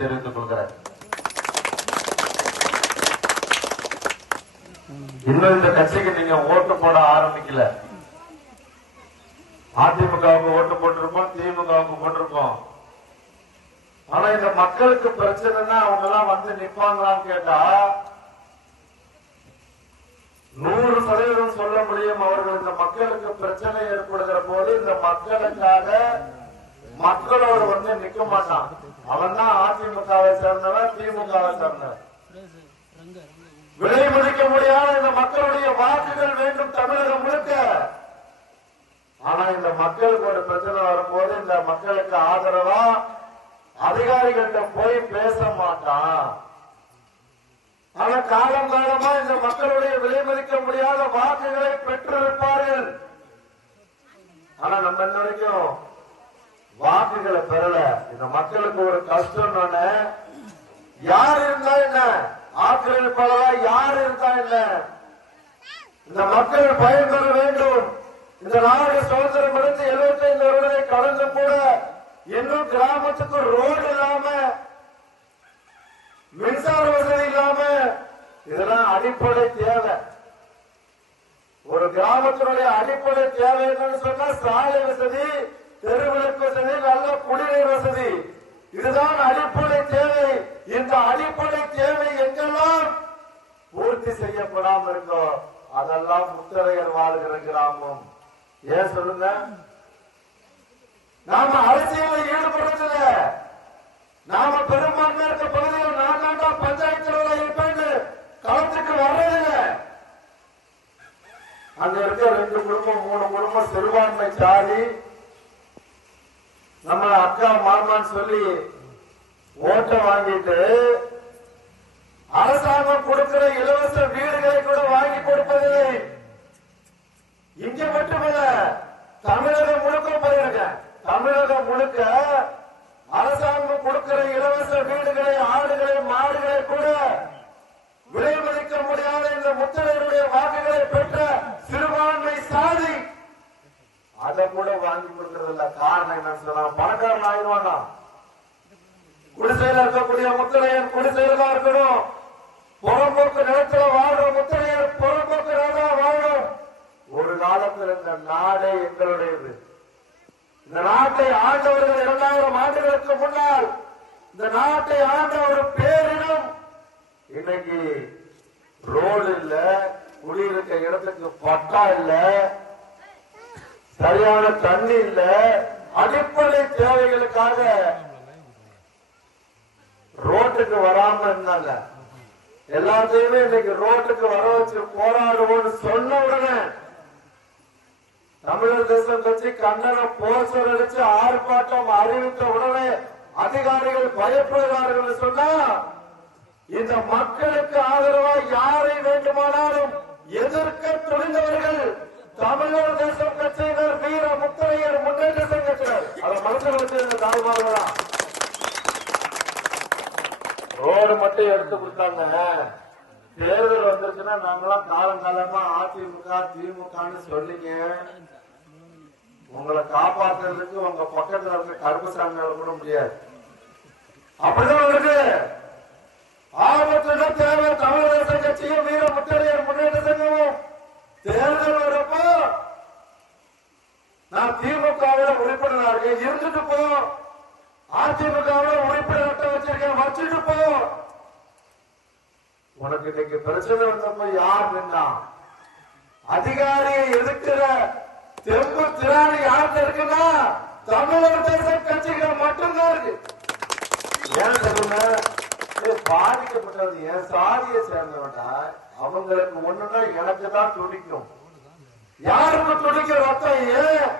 தெரிவித்துக் கொள்கிறேன். இன்னும் இந்த கட்சிக்கு நீங்க ஓட்டு போட ஆரம்பிக்கல. அதிமுகவுக்கு ஓட்டு போட்டிருப்போம், திமுகவுக்கு போட்டிருப்போம். ஆனா இந்த மக்களுக்கு பிரச்சனைன்னா அவங்க எல்லாம் வந்து நிப்பாங்களான்னு கேட்டா 100% சொல்ல முடியும். அவர்கள் இந்த மக்களுக்கு பிரச்சனை ஏற்படுகிற போது இந்த மக்களுக்காக மக்களோடு வந்து நிக்க மாட்டான். அவன் தான் அதிமுகவை சேர்ந்தவன், திமுகவை சேர்ந்தவன். விலை மதிக்க முடியாத இந்த மக்களுடைய வாக்குகள் வேண்டும் தமிழகம் முழுக்க. ஆனா இந்த மக்களுக்கு ஒரு பிரச்சனை வரும்போது இந்த மக்களுக்கு ஆதரவா அதிகாரிகள்கிட்ட போய் பேச மாட்டான். ஆனா காலம் காலமா இந்த மக்களுடைய விலை மதிக்க முடியாத வாக்குகளை பெற்றிருப்பார்கள். ஆனா நம்ம இன்ன வரைக்கும் வாக்குகளை பெறல. இந்த மக்களுக்கு ஒரு கஷ்டம் யார் இருந்தா என்ன, ஆக்கிரமிப்பாளரா யார் இருந்தா என்ன, இந்த மக்கள் பயன்பெற வேண்டும். இந்த நாடு சுதந்திரம் அடைந்து 75 வருடங்களை கடந்து கூட இன்னும் கிராமத்துக்கு ரோடு இல்லாம, மின்சார வசதி இல்லாம, இதெல்லாம் அடிப்படை தேவை. ஒரு கிராமத்தினுடைய அடிப்படை தேவை என்னன்னு சொன்னா சாலை வசதி, தெருவிளக்கு வசதி, நல்ல குடிநீர் வசதி. இதுதான் அடிப்படை தேவை. இந்த அடிப்படை தேவை எங்கெல்லாம் பூர்த்தி செய்யப்படாமல் இருக்கோ அதெல்லாம் முத்தரையர் வாழ்கிற கிராமம். ஏன் சொல்லுங்க? நாம அரசியலில் ஈடுபடுறதில்ல. நாம பெரும்பான்மை இருக்க பகுதியில் நான் தான் பஞ்சாயத்து இருப்பேன் களத்துக்கு வர்றதில்லை. அங்க இருக்க 2 குடும்பம் 3 குடும்பம் சிறுபான்மை சாதி நம்ம அக்கா மாமான்னு சொல்லி ஓட்ட வாங்கிட்டு அரசாங்கம் கொடுக்கிற இலவச வீடுகளை கூட வாங்கி கொடுப்பதில்லை. இங்க மட்டுமல்ல, தமிழகம் முழுக்க போயிருக்க. தமிழகம் முழுக்க அரசாங்கம் கொடுக்கிற இலவச வீடுகளை, ஆடுகளை, மாடுகளை கூட விலை மதிக்க முடியாத இந்த முத்தரையருடைய வாக்குகளை பெற்ற சிறுபான்மை சாதி அதை கூட வாங்கி கொடுக்கறதில்ல. காரணம் என்ன சொன்னா பணக்காரன் ஆயிடுவானா? குடிசையில இருக்கக்கூடிய முத்தரையர் குடிசையில தான் இருக்கணும். புறம்போக்கு நிலத்துல வாழ்ற முத்தரையர் புறம்போக்கு நிலத்தில் வாழும். ஒரு காலத்தில் இந்த நாடே எங்களுடையது. இந்த நாட்டை ஆண்டவர்கள் 2000 ஆண்டுகளுக்கு முன்னால் இந்த நாட்டை ஆண்ட ஒரு பேரிடம். இன்னைக்கு ரோடு இல்ல, குடியிருக்க இடத்துக்கு பட்டா இல்ல, சரியான தண்ணி இல்ல, அடிப்படை தேவைகளுக்காக ரோட்டுக்கு வராம இருந்தாங்க. எல்லாத்தையுமே இன்னைக்கு ரோட்டுக்கு வர வச்சு போராடுவோம்னு சொன்ன உடனே தமிழர் தேசம் கட்சி கண்டன போஸ்டர் அடிச்சு ஆர்ப்பாட்டம் அறிவித்த உடனே அதிகாரிகள் பயப்படுகிறார்கள் சொன்னா இந்த மக்களுக்கு ஆதரவா யாரை வேண்டுமானாலும் எதிர்க்க துணிந்தவர்கள் தமிழர் தேசம் கட்சியினர், வீர முத்தரையர் முன்னேற்ற சங்கத்தினர். அதை மனசில் வச்சு இந்த தாழ்வார்களா ரோடு மட்டும் எடுத்து கொடுத்தாங்க. தேர்தல் வந்துருச்சுன்னா நாங்களாம் காலங்காலமா அதிமுக திமுகன்னு சொன்னீங்க. உங்களை காப்பாற்றுறதுக்கு உங்க பக்கத்துல இருக்க கருப்பசாமியால கூட முடியாது. அப்படிதான் இருக்கு. ஆபத்துல தேவை தமிழ் தேச கட்சியும் வீர முத்தரையர் முன்னேற்ற சங்கமும். தேர்தல் வரப்போ நான் திமுகவில் உறுப்பினராக இருக்கேன், இருந்துட்டு போ. அதிமுகவில் உறுப்பினர் அட்டை வச்சிருக்கேன், வச்சுட்டு போ. உனக்கு இன்னைக்கு பிரச்சனை வந்தப்ப யார் நின்னா? அதிகாரியை எதிர்க்கிற தெம்பு திராணி யார்கிட்ட இருக்குன்னா தமிழர் தேச கட்சிகள் மட்டும்தான் இருக்கு. ஏன் சொல்லுங்க? பாதிக்கப்பட்டது என் சாதியை சேர்ந்தவன்டா. அவங்களுக்கு ஒண்ணுன்னா எனக்கு தான் துடிக்கும். யாருக்கு துடிக்கிற ரத்தம்? ஏன்